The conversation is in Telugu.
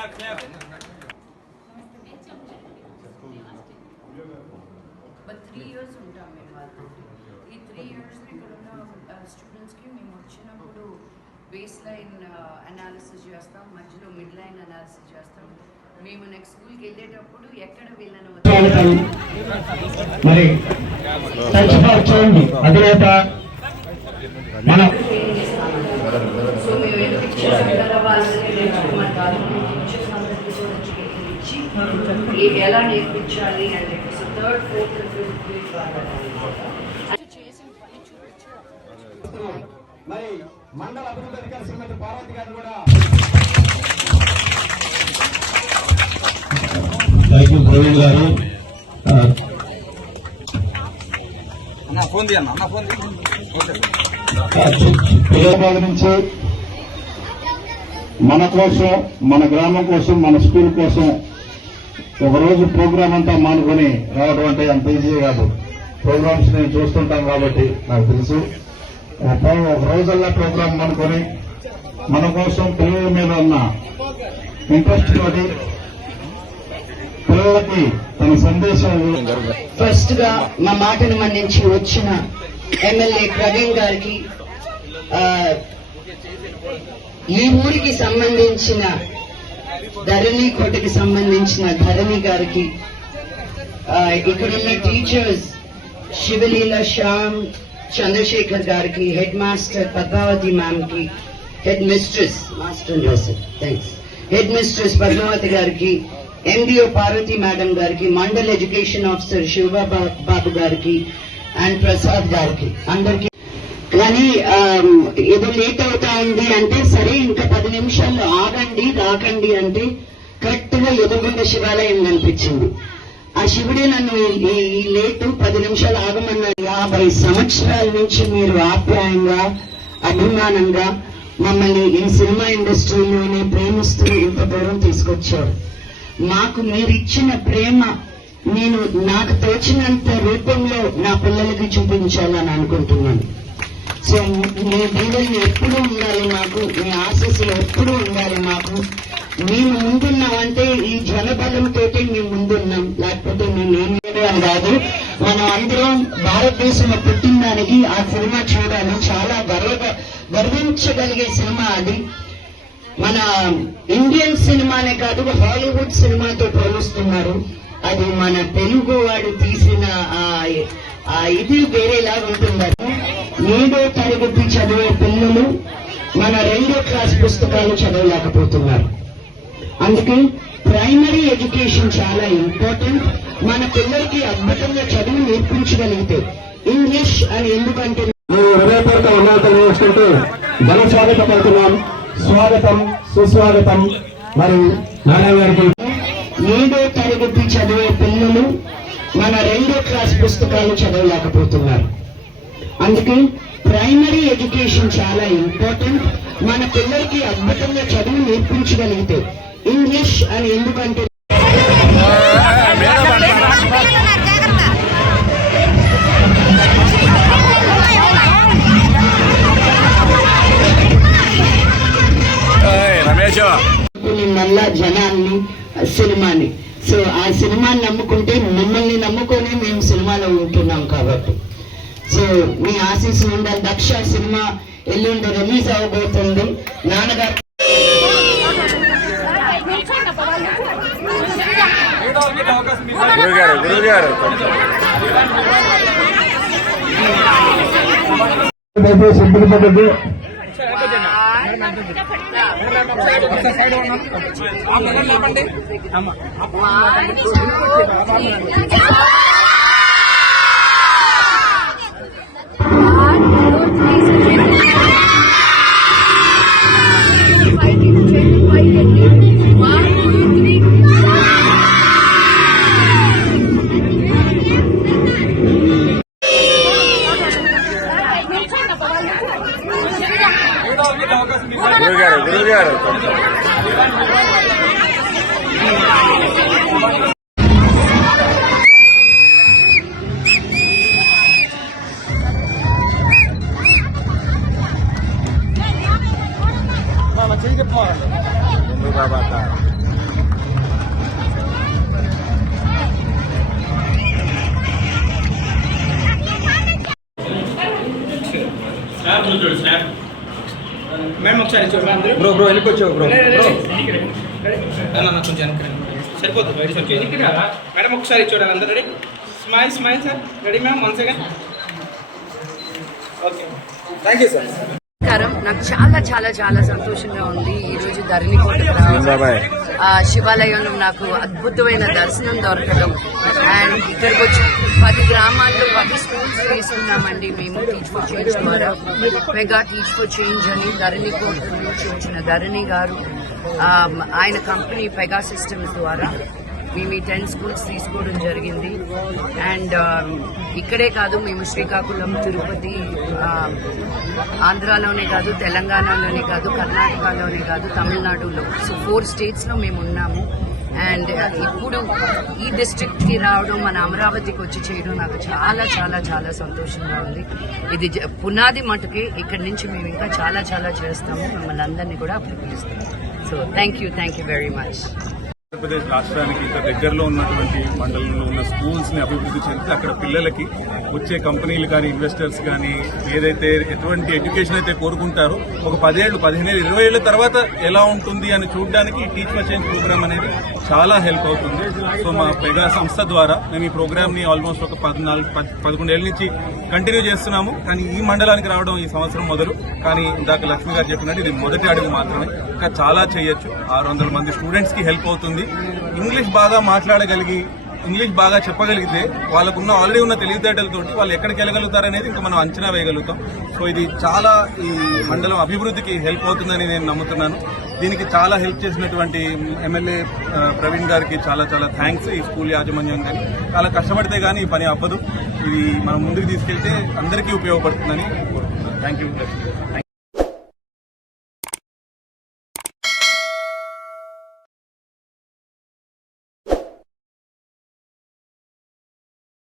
బట్ 3 years ఉంటాం మేము వాళ్ళతో. ఈ 3 years ఇక్కడ ఉన్న స్టూడెంట్స్కి మేము వచ్చినప్పుడు బేస్ లైన్ అనాలిసిస్ చేస్తాం, మధ్యలో మిడ్ లైన్ అనాలిసిస్ చేస్తాం. మేము నెక్స్ట్ స్కూల్కి వెళ్ళేటప్పుడు ఎక్కడ వీళ్ళను మరి చూడండి అధినేత మన సో మేము ఎలా నేర్పించాలి అంటే థర్డ్ ఫోర్త్ ఫిఫ్త్ చేసిన పని చూపించారు. మరి మండల అభివృద్ధి అధికారి శ్రీమతి పార్వతి గారు కూడా ప్రవీణ్ గారు నుంచి మన కోసం, మన గ్రామం కోసం, మన స్కూల్ కోసం ఒకరోజు ప్రోగ్రామ్ అంతా మానుకొని రావడం అంటే అంత ఈజీ కాదు. ప్రోగ్రామ్స్ నేను చూస్తుంటాం కాబట్టి నాకు తెలుసు. ఒక రోజల్లా ప్రోగ్రామ్ అనుకొని మన కోసం పిల్లల మీద ఉన్న ఇంట్రెస్ట్ తోటి పిల్లలకి తన సందేశం ఫస్ట్ గా మా మాటను మన్నించి వచ్చిన ఎమ్మెల్యే ప్రవీణ్ గారికి, ఈ ఊరికి సంబంధించిన ధరణి కోటకి సంబంధించిన ధరణి గారికి, ఇక్కడున్న టీచర్స్ శివలీల, శ్యామ్, చంద్రశేఖర్ గారికి, హెడ్ మాస్టర్ పద్మావతి మ్యామ్ కి, head mistress head mistress Padmavathi గారికి, ఎండిఓ పార్వతి మేడం గారికి, మండల్ ఎడ్యుకేషన్ ఆఫీసర్ శివబాబు గారికి అండ్ ప్రసాద్ గారికి అందరికి. కానీ ఏదో లేట్ అవుతా ఉంది అంటే సరే ఇంకా 10 నిమిషాలు ఆగండి రాకండి అంటే కరెక్ట్ గా ఎదురుగుండ శివాలయం కనిపించింది. ఆ శివుడే నన్ను ఈ లేటు 10 నిమిషాలు ఆగమన్నాడు. 50 సంవత్సరాల నుంచి మీరు ఆప్యాయంగా, అభిమానంగా మమ్మల్ని ఈ సినిమా ఇండస్ట్రీలోనే ప్రేమిస్తూ ఇంత దూరం తీసుకొచ్చారు. మాకు మీరిచ్చిన ప్రేమ నేను నాకు తోచినంత రూపంలో నా పిల్లలకి చూపించాలని అనుకుంటున్నాను. సో మీ దీవెనలు ఎప్పుడూ ఉండాలి మాకు, మీ ఆశీస్సులు ఎప్పుడూ ఉండాలి మాకు. మేము ముందున్నామంటే ఈ జనబలంతో మేము ముందున్నాం, లేకపోతే మేము అని కాదు. మనం అందరం భారతదేశంలో పుట్టిన దానికి ఆ సినిమా చూడాలి. చాలా గర్వించగలిగే సినిమా అది. మన ఇండియన్ సినిమానే కాదు, హాలీవుడ్ సినిమాతో పోలుస్తున్నారు. అది మన తెలుగు వాడు తీసిన ఇది వేరేలాగా ఉంటున్నారు. 7వ తరగతి చదివే పిల్లలు మన 2వ క్లాస్ పుస్తకాలు చదవలేకపోతున్నారు. అందుకే ప్రైమరీ ఎడ్యుకేషన్ చాలా ఇంపార్టెంట్. మన పిల్లలకి అద్భుతంగా చదువు నేర్పించగలిగితే ఇంగ్లీష్ అని ఎందుకంటే హృదయపూర్వక ఉన్నతలు వేసుకుంటూ ఘన స్వాగతం పడుతున్నాం. స్వాగతం, సుస్వాగతం. మరి నారాయణ గారికి 7వ తరగతి చదివే పిల్లలు మన 2వ క్లాస్ పుస్తకాలు చదవలేకపోతున్నారు. అందుకే ప్రైమరీ ఎడ్యుకేషన్ చాలా ఇంపార్టెంట్. మన పిల్లలకి అద్భుతంగా చదువు నేర్పించగలిగితే ఇంగ్లీష్ అని ఎందుకంటే మళ్ళా జనాన్ని, సినిమాని. సో ఆ సినిమాని నమ్ముకుంటే మిమ్మల్ని నమ్ముకొని మేము సినిమాలో ఉంటున్నాం కాబట్టి సో మీ ఆశీస్సులు ఉండాలి. దక్ష సినిమా ఎల్లుండి రిలీజ్ అవబోతుంది. నాన్నగారు గురుగారు చెయ్యి చెప్పమా మేడం ఒకసారి చూడండి అందరూ. బ్రో వెళ్ళిపోచ్చావు బ్రో. అన్న కొంచెం వెనక్కి రండి. సరిపోతుంది కొంచెం వెనక్కి రాదా మేడం ఒకసారి చూడాలి అందరూ. Ready smile smile sir. Ready ma'am 1 second. Okay thank you sir. నమస్కారం. నాకు చాలా చాలా చాలా సంతోషంగా ఉంది ఈరోజు ధరణికోటకు రావడం. శివాలయంలో నాకు అద్భుతమైన దర్శనం దొరకడం అండ్ ఇక్కడికి వచ్చి 10 గ్రామాల్లో 10 స్కూల్స్ తీసుకున్నామండి మేము టీచ్ ఫర్ చేంజ్ ద్వారా. మెగా టీచ్ ఫర్ చేంజ్ అని ధరణికోట నుంచి వచ్చిన ధరణి గారు ఆయన కంపెనీ పెగా సిస్టమ్స్ ద్వారా మేము ఈ 10 స్కూల్స్ తీసుకోవడం జరిగింది. అండ్ ఇక్కడే కాదు, మేము శ్రీకాకుళం, తిరుపతి, ఆంధ్రాలోనే కాదు, తెలంగాణలోనే కాదు, కర్ణాటకలోనే కాదు, తమిళనాడులో, సో 4 స్టేట్స్లో మేము ఉన్నాము. అండ్ ఇప్పుడు ఈ డిస్ట్రిక్ట్కి రావడం, మన అమరావతికి వచ్చి చేయడం నాకు చాలా చాలా చాలా సంతోషంగా ఉంది. ఇది పునాది మటుకే. ఇక్కడి నుంచి మేము ఇంకా చాలా చాలా చేస్తాము. మిమ్మల్ని అందరినీ కూడా అభినందిస్తాము. So thank you very much. Andhra Pradesh రాష్ట్రానికి ఇంకా దగ్గరలో ఉన్నటువంటి మండలంలో ఉన్న స్కూల్స్ ని అభివృద్ధి చెందితే అక్కడ పిల్లలకి వచ్చే కంపెనీలు కానీ ఇన్వెస్టర్స్ కానీ ఏదైతే ఎటువంటి ఎడ్యుకేషన్ అయితే కోరుకుంటారో ఒక 10 ఏళ్ళు, 15 ఏళ్ళు, 20 ఏళ్ల తర్వాత ఎలా ఉంటుంది అని చూడడానికి టీచ్ ఫర్ చేంజ్ ప్రోగ్రామ్ అనేది చాలా హెల్ప్ అవుతుంది. సో మా పెగా సంస్థ ద్వారా మేము ఈ ప్రోగ్రామ్ ని ఆల్మోస్ట్ ఒక 11 ఏళ్ల నుంచి కంటిన్యూ చేస్తున్నాము. కానీ ఈ మండలానికి రావడం ఈ సంవత్సరం మొదలు. కానీ ఇందాక లక్ష్మి గారు చెప్పినట్టు ఇది మొదటి అడుగు మాత్రమే. ఇంకా చాలా చేయొచ్చు. 600 మంది స్టూడెంట్స్ కి హెల్ప్ అవుతుంది. ఇంగ్లీష్ బాగా మాట్లాడగలిగి, ఇంగ్లీష్ బాగా చెప్పగలిగితే వాళ్ళకున్న ఆల్రెడీ ఉన్న తెలివితేటలతోటి వాళ్ళు ఎక్కడికి వెళ్ళగలుగుతారనేది ఇంకా మనం అంచనా వేయగలుగుతాం. సో ఇది చాలా ఈ మండలం అభివృద్ధికి హెల్ప్ అవుతుందని నేను నమ్ముతున్నాను. దీనికి చాలా హెల్ప్ చేసినటువంటి ఎమ్మెల్యే ప్రవీణ్ గారికి చాలా చాలా థ్యాంక్స్. ఈ స్కూల్ యాజమాన్యం కానీ చాలా కష్టపడితే కానీ ఈ పని అవ్వదు. ఇది మనం ముందుకు తీసుకెళ్తే అందరికీ ఉపయోగపడుతుందని కోరుకుంటున్నాను. Thank you.